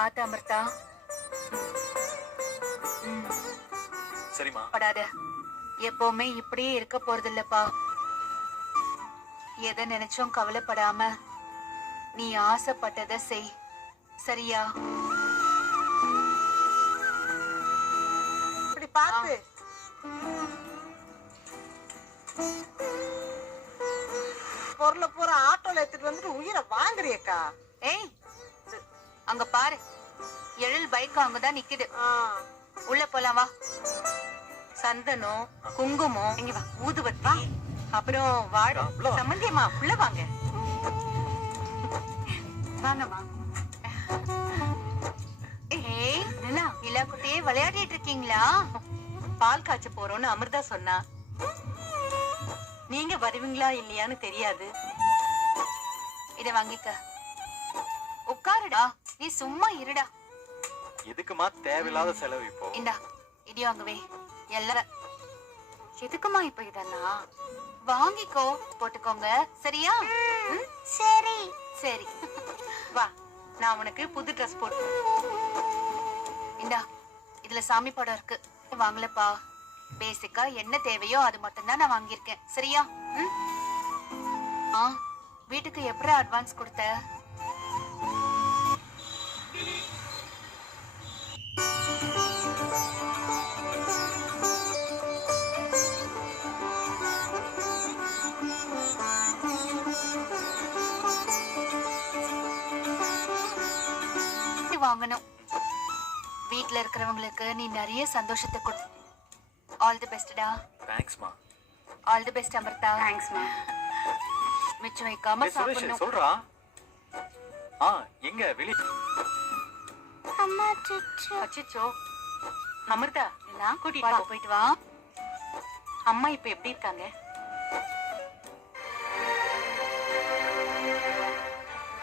பாத்து அமிர்தா. சரிம்மா. படாத, எப்பவுமே இப்படியே இருக்க போறது இல்லப்பா. எதை நினைச்சும் கவலைப்படாம நீ ஆசைப்பட்டதை செய், சரியா? இப்படி பார்த்து பொருளை பூரா ஆட்டோல எடுத்துட்டு வந்துட்டு உயிரை வாங்குறியக்கா. ஏய், அங்க பாரு, எழில் பைக் அங்கதான் நிக்குது. உள்ள போலாம் வா. சந்தனம், குங்குமம், இங்க வா, ஊதுவத்தி, அப்புறம் வாழை. சம்பந்தியம்மா உள்ள வாங்க. வாங்கம்மா. ஏய் நிலா, நிலா குட்டியே விளையாடிட்டு இருக்கீங்களா? பால் காய்ச்ச போறோம்னு அமிர்தா சொன்னா. நீங்க வருவீங்களா இல்லையான்னு தெரியாது. இத வாங்கிக்க. உட்காருடா, நீ சும்மா இருடா. எதுக்குமா தேவையில்லாத செலவு இப்போ? இந்தா, இடி வாங்குவே. எல்லாரும் எதுக்குமா இப்ப இதெல்லாம்? வாங்கிக்கோ, போட்டுக்கோங்க, சரியா? சரி சரி வா, நான் உனக்கு புது ட்ரெஸ் போட்டு. இந்தா, இதுல சாமி படம் இருக்கு. வாங்கலப்பா, பேசிக்கா என்ன தேவையோ அது மட்டும்தான் நான் வாங்கியிருக்கேன், சரியா? வீட்டுக்கு எப்படி அட்வான்ஸ் கொடுத்த? வாங்கணும். வீட்ல இருக்கிறவங்களுக்கு நீ நிறைய சந்தோஷத்தை கொடு. ஆல் தி பெஸ்ட்டா. தேங்க்ஸ்மா. All the best Amrita. தேங்க்ஸ்மா. மிச்சம் வைக்காம சாப்பிடணும். சொல்றா. எங்க வெளிய? அம்மா சிச்சு. அச்சச்சோ. அமிர்தா, நான் கூட்டிட்டு வா, போயிட்டு வா. அம்மா இப்ப எப்படி இருக்காங்க?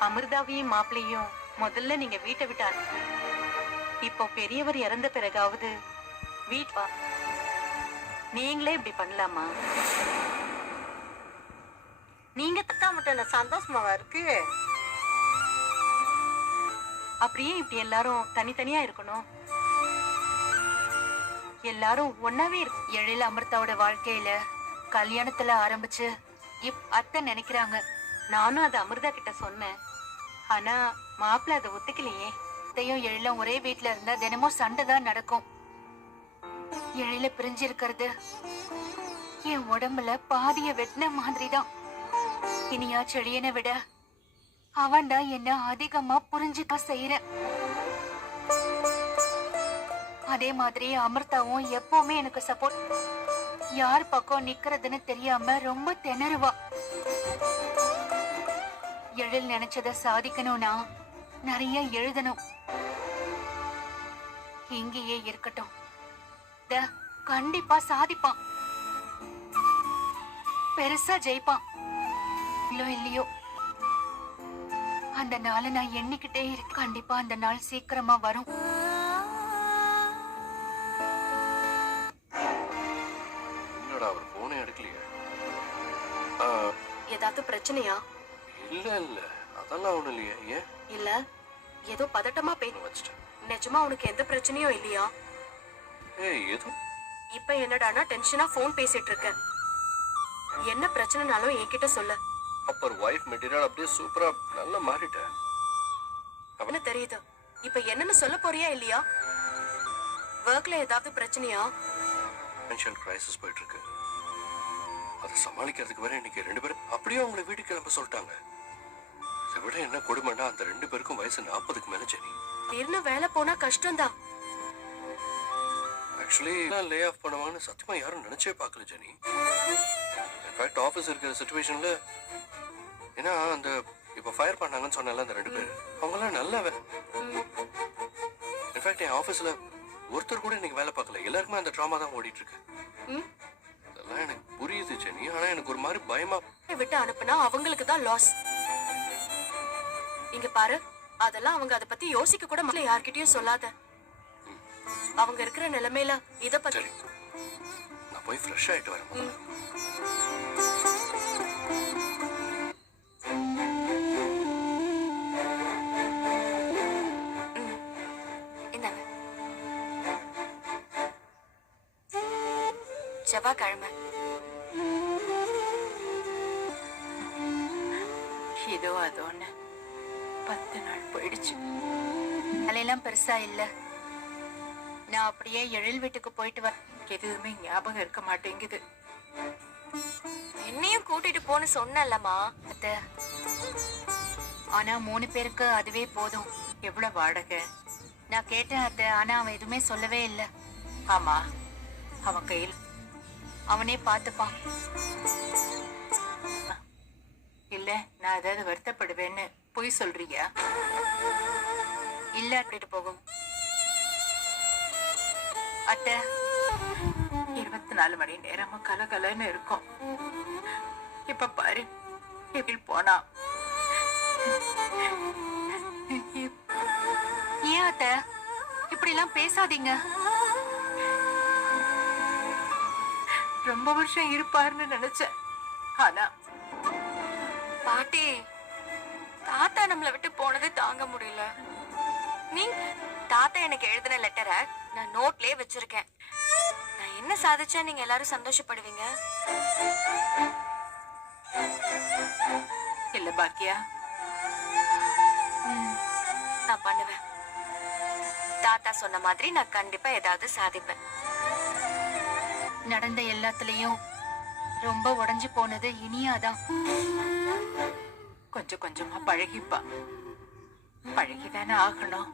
அமிர்தாவையும் மாப்பிளையும் முதல்ல நீங்க வீட்டை விட்டாரு. இப்போ பெரியவர் இறந்த பிறகாவது வீட்வா. நீங்களே இப்படி பண்ணலாமா? நீங்க தத்தா மட்டும் சந்தோஷமாவா இருக்கு? அப்படியே இப்படி எல்லாரும் தனித்தனியா இருக்கணும்? எல்லாரும் ஒன்னாவே இருக்கு. எழில் அமிர்தாவோட வாழ்க்கையில கல்யாணத்துல ஆரம்பிச்சு அத்தை நினைக்கிறாங்க. நானும் அதை அமிர்தா கிட்ட சொன்னேன். ஆனா மாப்பிள்ள அதை ஒத்துக்கலையே. அத்தையும் எழிலும் ஒரே வீட்டுல இருந்தா தினமும் சண்டைதான் நடக்கும். எழில பிரிஞ்சு இருக்கிறது என் உடம்புல பாதிய வெட்டின மாதிரிதான். இனியா செழியனை விட அவன் தான் என்ன அதிகமா புரிஞ்சுக்க செய்யறேன். அதே மாதிரி அமிர்தாவும் எப்பவுமே எனக்கு சப்போர்ட். யார் பக்கம் நிக்கிறதுன்னு தெரியாம ரொம்ப திணறுவா. எழில் நினைச்சத சாதிக்கணும்னா நிறைய எழுதணும். இங்கேயே இருக்கட்டும், கண்டிப்பா சாதிப்பான், பெருசா ஜெயிப்பான். இல்லையோ அந்த நாளை நான் எண்ணிக்கிட்டே இருக்கு. கண்டிப்பா அந்த நாள் சீக்கிரமா வரும். என்னடா அவர் போனே எடுக்கலையே? ஏதாவது பிரச்சனையா? இல்ல இல்ல, அதெல்லாம் ஒண்ணு இல்லையே. ஏன்? இல்ல, ஏதோ பதட்டமா வச்சிட்டேன். நிஜமா உனக்கு எந்த பிரச்சனையும் இல்லையா? ஏய், ஏதோ இப்ப என்னடானா டென்ஷனா போன் பேசிட்டு இருக்க. என்ன பிரச்சனைனாலும் என்கிட்ட சொல்ல. அப்பர் வைஃப் மெட்டீரியல் அப்படியே சூப்பரா நல்லா மாறிட்டேன். என்ன தெரியுது? இப்ப என்னன்னு சொல்ல போறியா இல்லையா? ஒர்க்ல ஏதாவது பிரச்சனையா? ஃபைனான்ஷியல் கிரைசிஸ் போயிட்டு இருக்கு. அதை சமாளிக்கிறதுக்கு வரை இன்னைக்கு 2 பேரும் அப்படியே அவங்களை வீட்டுக்கு கிளம்ப சொல்லிட்டாங்க. இதை விட என்ன கொடுமைன்னா அந்த 2 பேருக்கும் வயசு 40க்கு மேல. ஜெனி, திடீர்னு வேலை போனா கஷ்டம்தான். ஆக்சுவலி லே ஆஃப் பண்ணுவாங்கன்னு சத்தியமா யாரும் நினைச்சே பார்க்கல ஜெனி. இன்ஃபேக்ட் ஆஃபீஸ் இருக்கிற சிச்சுவேஷன்ல, ஏன்னா அந்த இப்போ ஃபயர் பண்ணாங்கன்னு சொன்னால அந்த 2 பேர் அவங்களாம் நல்லா இன்ஃபேக்ட் என் ஆஃபீஸ்ல ஒருத்தர் கூட இன்னைக்கு வேலை பார்க்கல. எல்லாருக்குமே அந்த ட்ராமா தான் ஓடிட்டு இருக்கு. அதெல்லாம் எனக்கு புரியுது ஜெனி, ஆனா எனக்கு ஒரு மாதிரி பயமா. விட்டு அனுப்புனா அவங்களுக்கு தான் லாஸ். இங்க பாரு, அதெல்லாம் அவங்க அதை பத்தி யோசிக்க கூட மாட்டல. யார்கிட்டயும் சொல்லாத. அவங்க இருக்கிற நிலைமையில இத பத்தி. நான் போய் ஃப்ரெஷ் ஆயிட்டு வரேன். செவ்வாய்க்கிழமை. இதோ அதோன்னு 10 நாள் போயிடுச்சு. அதெல்லாம் பெருசா இல்ல. நான் அப்படியே எழில் வீட்டுக்கு போயிட்டு வர எதுவுமே ஞாபகம் இருக்க மாட்டேங்குது. என்னையும் கூட்டிட்டு போன்னு சொன்னல்லம்மா. அத்தை, ஆனா 3 பேருக்கு அதுவே போதும். எவ்வளவு வாடகை? நான் கேட்டேன் அத்தை, ஆனா அவன் எதுவுமே சொல்லவே இல்ல. ஆமா, அவன் கையில் அவனே பாத்துப்பான். இல்ல நான் ஏதாவது வருத்தப்படுவேன்னு பொய் சொல்றியா? இல்ல கூட்டிட்டு போகும். அத்தை, 24 மணி நேரமும் கலகலன்னு இருக்கும். இப்ப பாரு எப்படி போனா. ஏன் அத்தை இப்படி எல்லாம் பேசாதீங்க. ரொம்ப வருஷம் இருப்பாருன்னு நினைச்சேன். ஆனா பாட்டி, தாத்தா நம்மளை விட்டு போனது தாங்க முடியல. நீ தாத்தா எனக்கு எழுதின லெட்டரை நான் நோட்லயே வச்சிருக்கேன். நான் என்ன சாதிச்சா நீங்க எல்லாரும் சந்தோஷப்படுவீங்க? இல்ல பாக்கியா, நான் பண்ணுவேன். தாத்தா சொன்ன மாதிரி நான் கண்டிப்பா ஏதாவது சாதிப்பேன். நடந்த எல்லாத்துலயும் ரொம்ப உடைஞ்சு போனது இனியாதான். கொஞ்சம் கொஞ்சமா பழகிப்பா. பழகிதானே ஆகணும்.